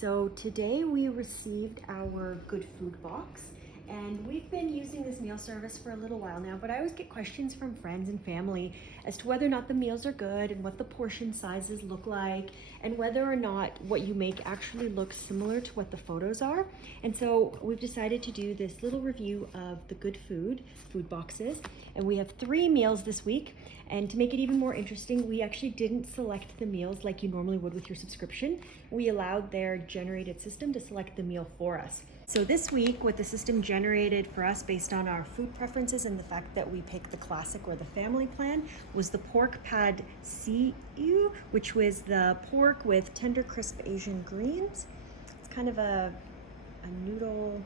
So today we received our GoodFood Box, and we've been using this meal service for a little while now, but I always get questions from friends and family as to whether or not the meals are good and what the portion sizes look like and whether or not what you make actually looks similar to what the photos are. And so we've decided to do this little review of the GoodFood food boxes, and we have 3 meals this week. And to make it even more interesting, we actually didn't select the meals like you normally would with your subscription. We allowed their generated system to select the meal for us. So this week, what the system generated for us based on our food preferences and the fact that we picked the classic or the family plan was the pork pad see ew, which was the pork with tender crisp Asian greens. It's kind of a noodle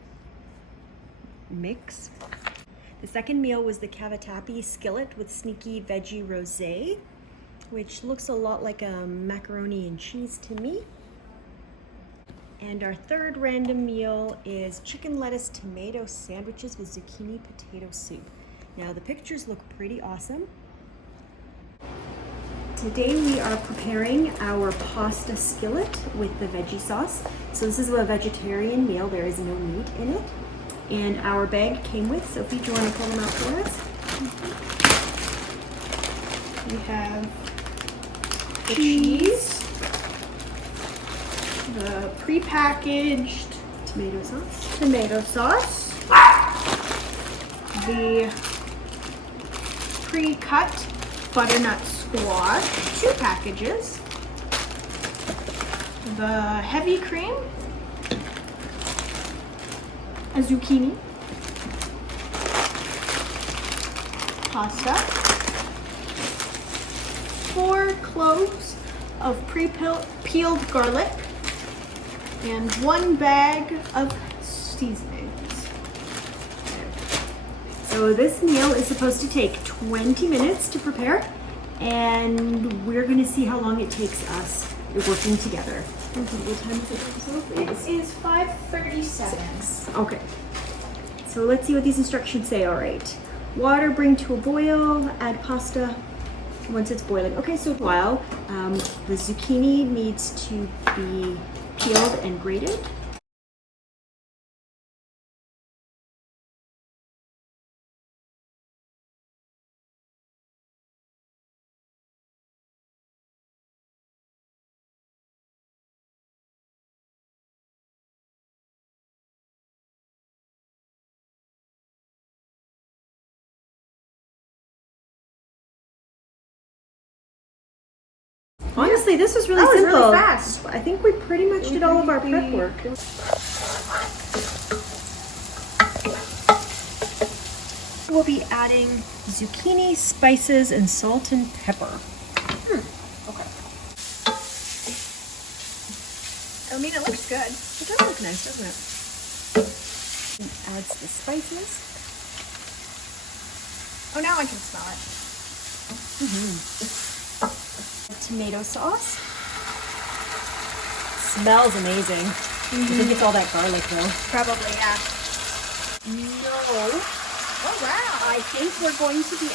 mix. The second meal was the cavatappi skillet with sneaky veggie rosé, which looks a lot like a macaroni and cheese to me. And our third random meal is chicken lettuce tomato sandwiches with zucchini potato soup. Now the pictures look pretty awesome. Today we are preparing our pasta skillet with the veggie sauce. So this is a vegetarian meal, there is no meat in it. And our bag came with, Sophie, do you want to pull them out for us? We have the cheese, the pre-packaged tomato sauce, the pre-cut butternut squash, 2 packages, the heavy cream, a zucchini, pasta, 4 cloves of pre-peeled garlic, and 1 bag of seasonings. So this meal is supposed to take 20 minutes to prepare, and we're going to see how long it takes us working together. What time is it, Sophie? It is 5:37. Okay, so let's see what these instructions say. All right, water bring to a boil, add pasta once it's boiling. Okay, so while the zucchini needs to be peeled and grated. Honestly, this was really simple. Really fast. I think we pretty much did all of our prep work. We'll be adding zucchini, spices, and salt and pepper. Okay. I mean, it looks good. It does look nice, doesn't it? And adds the spices. Oh, now I can smell it. Tomato sauce. Smells amazing. I think it's all that garlic though. Probably, yeah. No. Oh, wow. I think we're going to be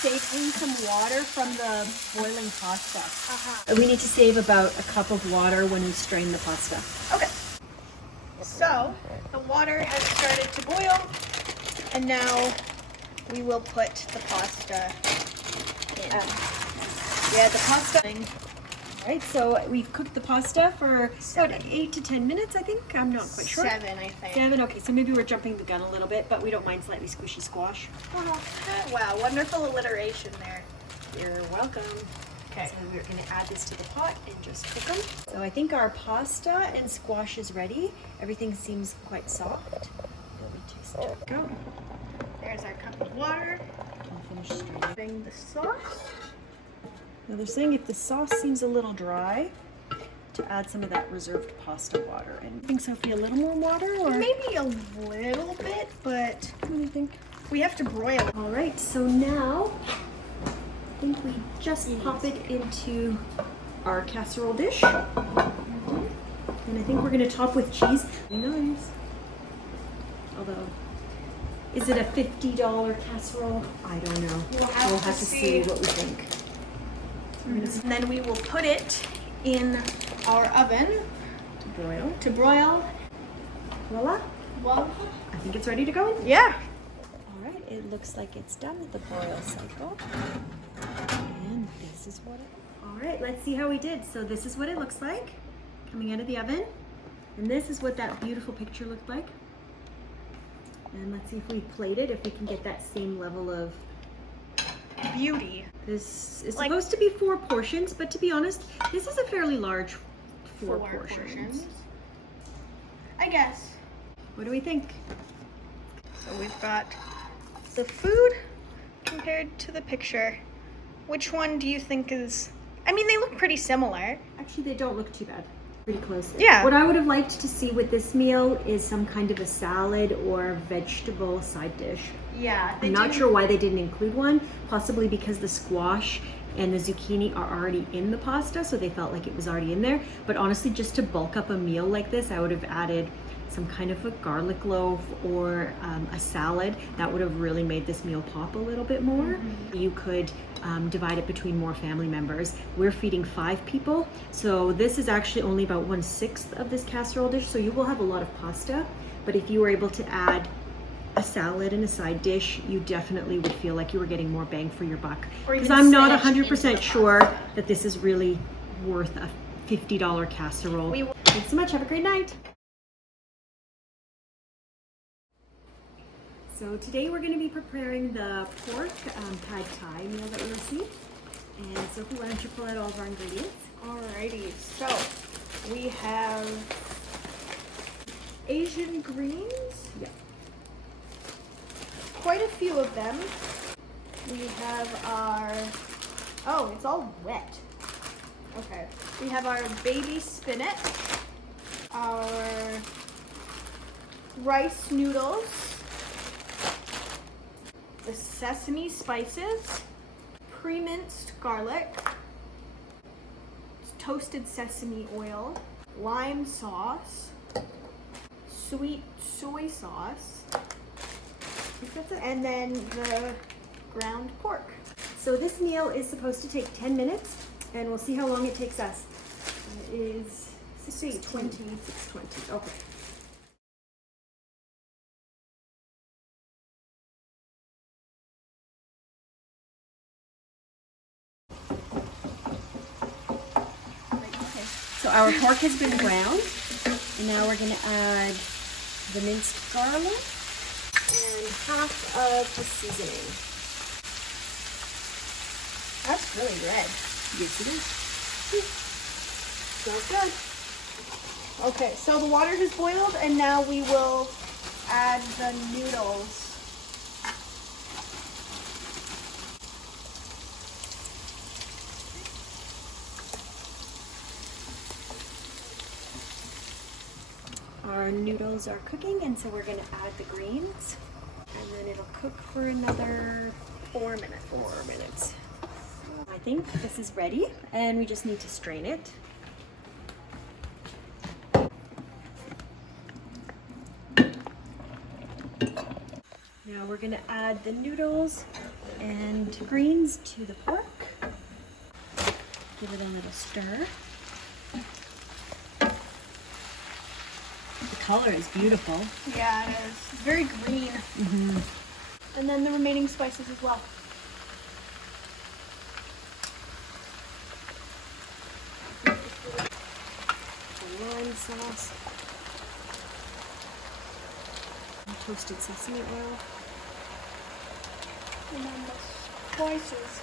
saving some water from the boiling pasta. We need to save about a cup of water when we strain the pasta. Okay. So, the water has started to boil, and now we will put the pasta in. Yeah, the pasta. All right, so we've cooked the pasta for about 8 to 10 minutes, I think. I'm not quite sure. 7, I think. 7, okay, so maybe we're jumping the gun a little bit, but we don't mind slightly squishy squash. Wow, wonderful alliteration there. You're welcome. Okay. So we're going to add this to the pot and just cook them. So I think our pasta and squash is ready. Everything seems quite soft. Let me taste it. Go. There's our cup of water. I'll finish straining. The sauce. Now they're saying if the sauce seems a little dry, to add some of that reserved pasta water. And I think, Sophie, a little more water? Or Maybe a little bit, but what do you think? we have to broil it. All right, so now I think we just pop it into our casserole dish. And I think we're gonna top with cheese. Nice. Although, is it a $50 casserole? I don't know. We'll have to see what we think. And then we will put it in our oven boil. To broil. Voila. Well, I think it's ready to go. yeah. All right, it looks like it's done with the boil cycle. And this is what all right, let's see how we did. So this is what it looks like coming out of the oven. And this is what that beautiful picture looked like. And let's see if we plate it, if we can get that same level of Beauty. this is Like- supposed to be 4 portions, but to be honest, this is a fairly large 4 portions. I guess. What do we think? So we've got the food compared to the picture. Which one do you think is... I mean, they look pretty similar. Actually, they don't look too bad. Pretty close. Yeah. What I would have liked to see with this meal is some kind of a salad or vegetable side dish. Yeah. I'm not sure why they didn't include one, possibly because the squash and the zucchini are already in the pasta, so they felt like it was already in there. But honestly, just to bulk up a meal like this, I would have added some kind of a garlic loaf or a salad. That would have really made this meal pop a little bit more. You could divide it between more family members. We're feeding 5 people, so this is actually only about 1/6 of this casserole dish, so you will have a lot of pasta. But if you were able to add a salad and a side dish, you definitely would feel like you were getting more bang for your buck. Or Because even I'm not spinach 100% into the sure pasta. that this is really worth a $50 casserole. Thanks so much. Have a great night. So today we're going to be preparing the pork pad thai meal that we received. And Sophie, why don't you pull out all of our ingredients? Alrighty, so we have Asian greens. Yeah. Quite a few of them. We have our, oh, it's all wet. Okay. We have our baby spinach, our rice noodles, the sesame spices, pre-minced garlic, toasted sesame oil, lime sauce, sweet soy sauce, and then the ground pork. So this meal is supposed to take 10 minutes, and we'll see how long it takes us. It is 6:20. 6:20. Okay. So our pork has been browned, and now we're going to add the minced garlic and half of the seasoning. That's really red. Yes, it is. Smells good. Okay, so the water has boiled, and now we will add the noodles. Our noodles are cooking, and so we're going to add the greens, and then it'll cook for another 4 minutes. 4 minutes. I think this is ready, and we just need to strain it. Now we're going to add the noodles and greens to the pork. Give it a little stir. The color is beautiful. Yeah, it is. It's very green. And then the remaining spices as well. Lime sauce, and toasted sesame oil, And then the spices.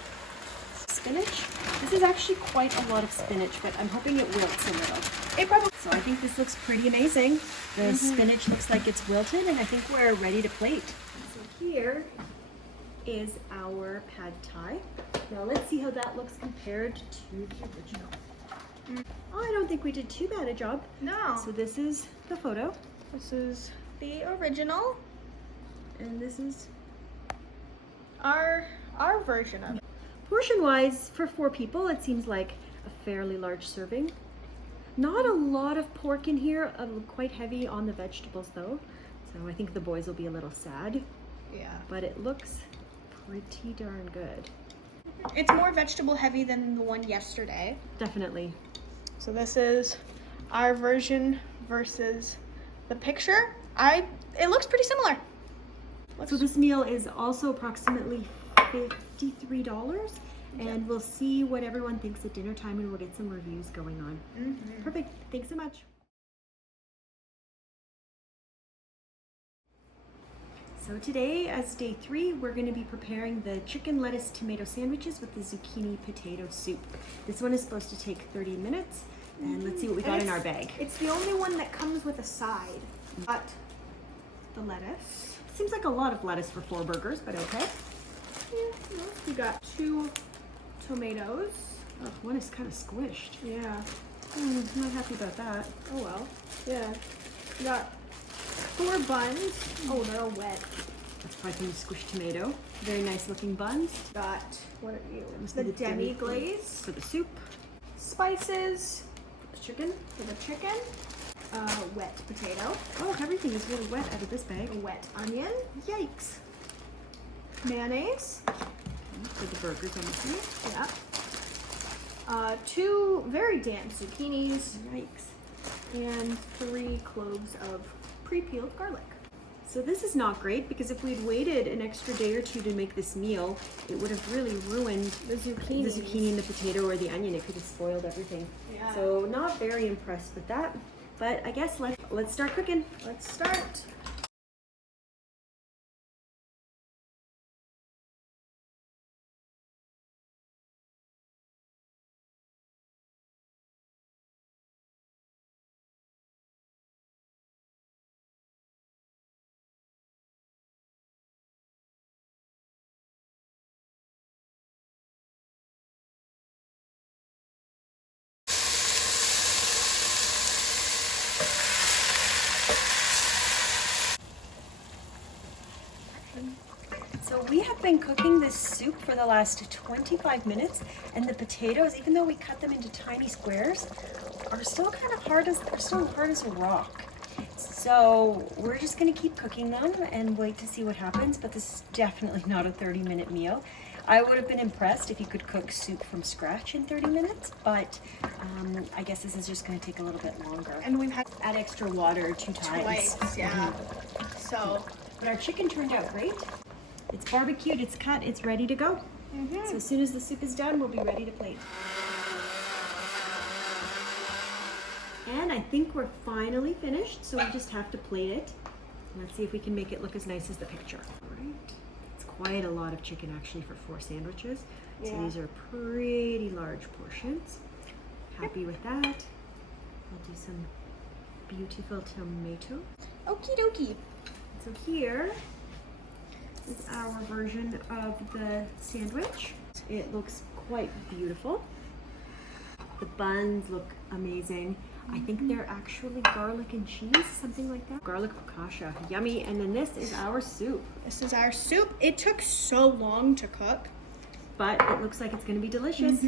spinach. This is actually quite a lot of spinach, but I'm hoping it wilts a little. It probably. So I think this looks pretty amazing. The spinach looks like it's wilted, and I think we're ready to plate. So here is our pad thai. Now let's see how that looks compared to the original. Oh, I don't think we did too bad a job. No. So this is the photo, This is the original. and this is Our version of it. portion-wise for 4 people. It seems like a fairly large serving. Not a lot of pork in here, quite heavy on the vegetables though. So I think the boys will be a little sad, Yeah. but it looks pretty darn good. It's more vegetable heavy than the one yesterday. Definitely. So this is our version versus the picture, it looks pretty similar. So this meal is also approximately $53, and we'll see what everyone thinks at dinner time, and we'll get some reviews going on. Perfect. Thanks so much. So today, as day 3, we're going to be preparing the chicken lettuce tomato sandwiches with the zucchini potato soup. This one is supposed to take 30 minutes, and let's see what we got in our bag. It's the only one that comes with a side. Got the lettuce. Seems like a lot of lettuce for 4 burgers, but okay. Yeah, we got 2 tomatoes. Oh, one is kind of squished. Yeah. Not happy about that. Oh well. Yeah. We got 4 buns. Oh, they're all wet. That's probably from squished tomato. Very nice looking buns. Got, what are you? Must The be demi glaze. for the soup. Spices The chicken. for the chicken. Wet potato. Oh, everything is really wet out of this bag. A wet onion. Yikes. Mayonnaise. For the burgers on the side. Yeah. 2 very damp zucchinis. Yikes. And 3 cloves of pre-peeled garlic. So this is not great, because if we'd waited an extra day or 2 to make this meal, it would have really ruined The zucchini. the zucchini and the potato or the onion. It could have spoiled everything. Yeah. So not very impressed with that. But I guess let's start cooking. Let's start. So we have been cooking this soup for the last 25 minutes, and the potatoes, even though we cut them into tiny squares, are still hard as a rock. So we're just gonna keep cooking them and wait to see what happens, but this is definitely not a 30-minute meal. I would have been impressed if you could cook soup from scratch in 30 minutes, but I guess this is just gonna take a little bit longer. And we've had Add extra water 2 times. twice, yeah. So, But our chicken turned out great. It's barbecued, it's cut, it's ready to go. So as soon as the soup is done, we'll be ready to plate. And I think we're finally finished, so we just have to plate it. Let's see if we can make it look as nice as the picture. All right. It's quite a lot of chicken actually for 4 sandwiches. So Yeah. these are pretty large portions. Happy with that. I'll do some beautiful tomato. okie dokie. So here is our version of the sandwich. It looks quite beautiful. The buns look amazing. I think they're actually garlic and cheese, something like that. Garlic focaccia, yummy. And then this is our soup, This is our soup. It took so long to cook. but it looks like it's gonna be delicious.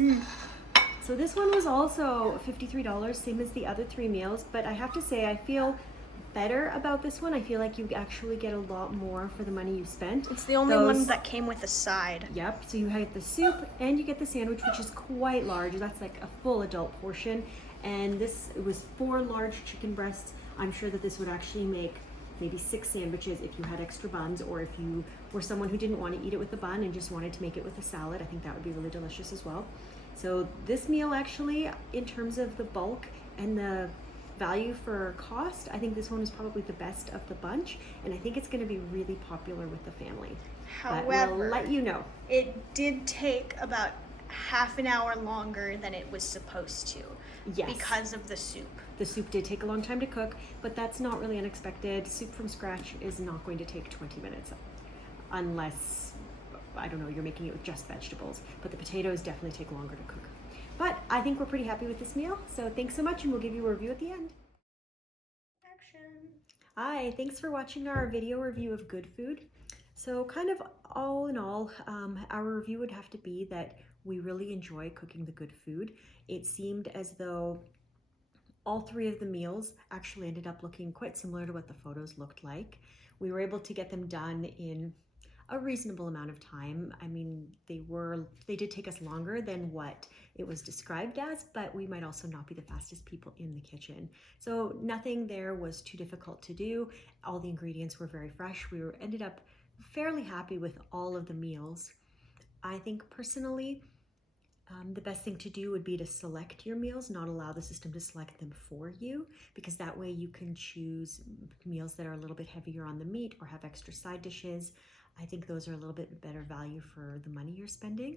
So this one was also $53, same as the other 3 meals, but I have to say I feel better about this one. I feel like you actually get a lot more for the money you spent. It's the only Those- one that came with a side. Yep, so you get the soup and you get the sandwich, which is quite large. That's like a full adult portion. And it was 4 large chicken breasts. I'm sure that this would actually make maybe 6 sandwiches if you had extra buns, or if you were someone who didn't want to eat it with the bun and just wanted to make it with a salad. I think that would be really delicious as well. So this meal actually, in terms of the bulk and the value for cost, I think this one is probably the best of the bunch, and I think it's going to be really popular with the family. But However, we'll let you know. it did take about half an hour longer than it was supposed to. Yes. Because of the soup. The soup did take a long time to cook, but that's not really unexpected. Soup from scratch is not going to take 20 minutes unless, I don't know, you're making it with just vegetables. But the potatoes definitely take longer to cook. But I think we're pretty happy with this meal. So thanks so much, and we'll give you a review at the end. Action. Hi, thanks for watching our video review of Good Food. So kind of all in all, our review would have to be that we really enjoy cooking the Good Food. It seemed as though all 3 of the meals actually ended up looking quite similar to what the photos looked like. We were able to get them done in a reasonable amount of time. I mean, they did take us longer than what it was described as, but we might also not be the fastest people in the kitchen. So nothing there was too difficult to do. All the ingredients were very fresh. Ended up fairly happy with all of the meals. I think personally, the best thing to do would be to select your meals, not allow the system to select them for you, because that way you can choose meals that are a little bit heavier on the meat or have extra side dishes. I think those are a little bit better value for the money you're spending.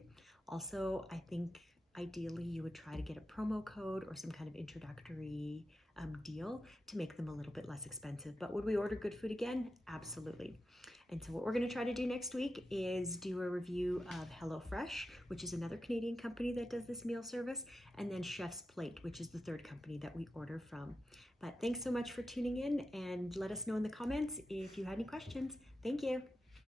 Also, I think ideally you would try to get a promo code or some kind of introductory deal to make them a little bit less expensive. But would we order Good Food again? Absolutely. And so what we're going to try to do next week is do a review of HelloFresh, which is another Canadian company that does this meal service, and then Chef's Plate, which is the third company that we order from. But thanks so much for tuning in, and let us know in the comments if you had any questions. Thank you.